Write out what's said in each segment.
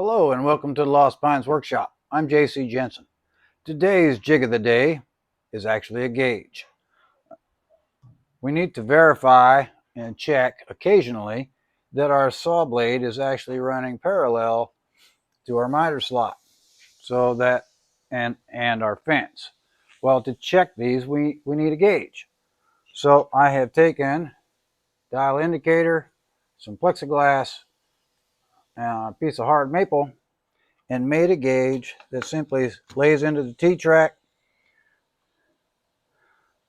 Hello and welcome to the Lost Pines Workshop. I'm JC Jensen. Today's jig of the day is actually a gauge. We need to verify and check occasionally that our saw blade is actually running parallel to our miter slot, so that and our fence. Well, to check these we need a gauge. So I have taken dial indicator, some plexiglass, and a piece of hard maple, and made a gauge that simply lays into the T-track.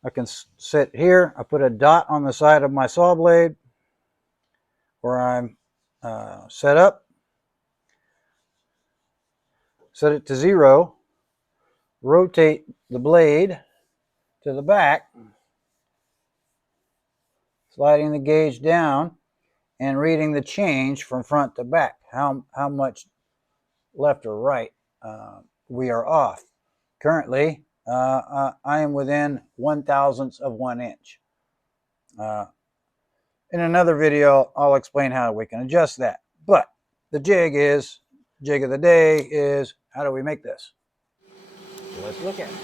I can sit here. I put a dot on the side of my saw blade where I'm set up. Set it to 0. Rotate the blade to the back, sliding the gauge down and reading the change from front to back. How much left or right we are off. Currently, I am within 1/1000th of 1 inch. In another video, I'll explain how we can adjust that. But the jig of the day is, how do we make this? So let's look at it.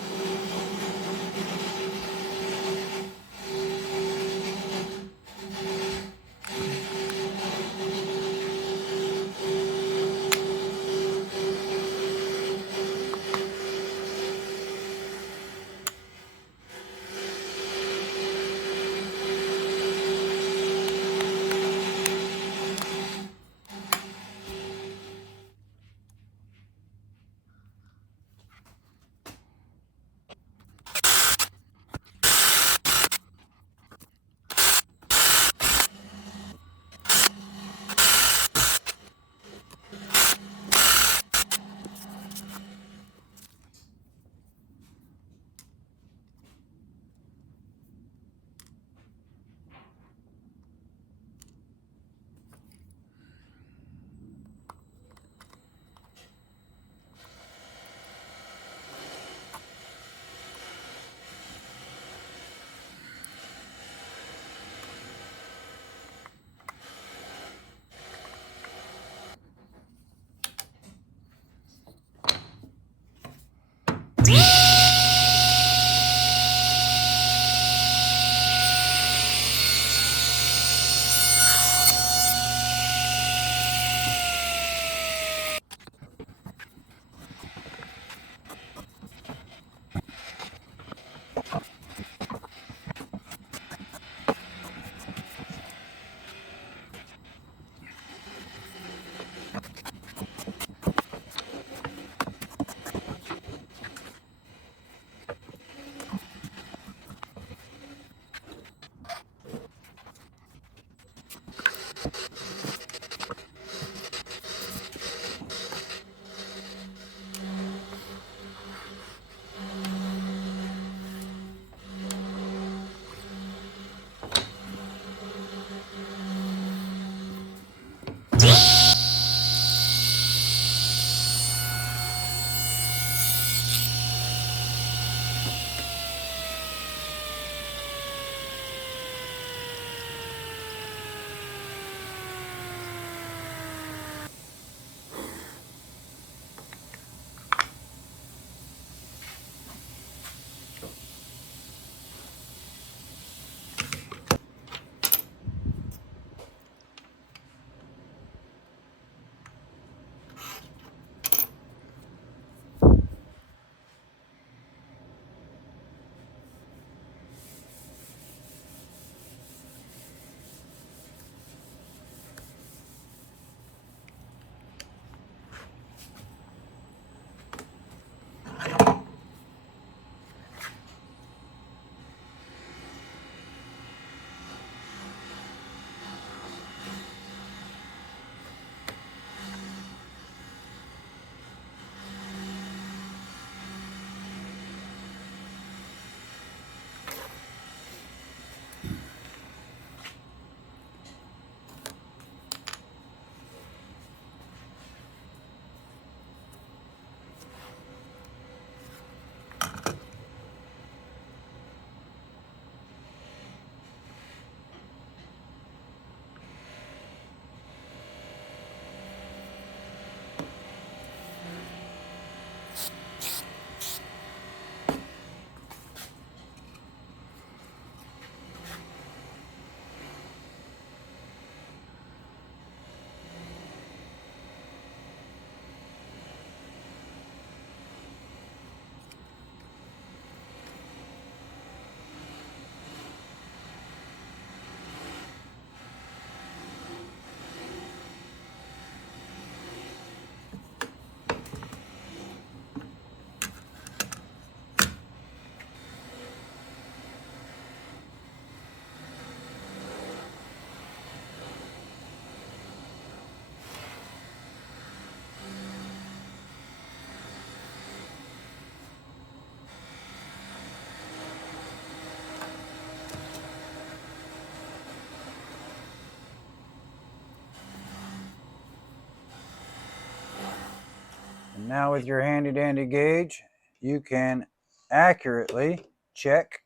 Now with your handy dandy gauge, you can accurately check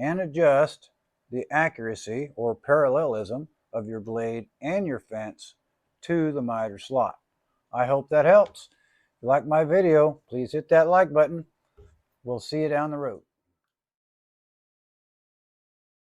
and adjust the accuracy or parallelism of your blade and your fence to the miter slot. I hope that helps. If you like my video, please hit that like button. We'll see you down the road.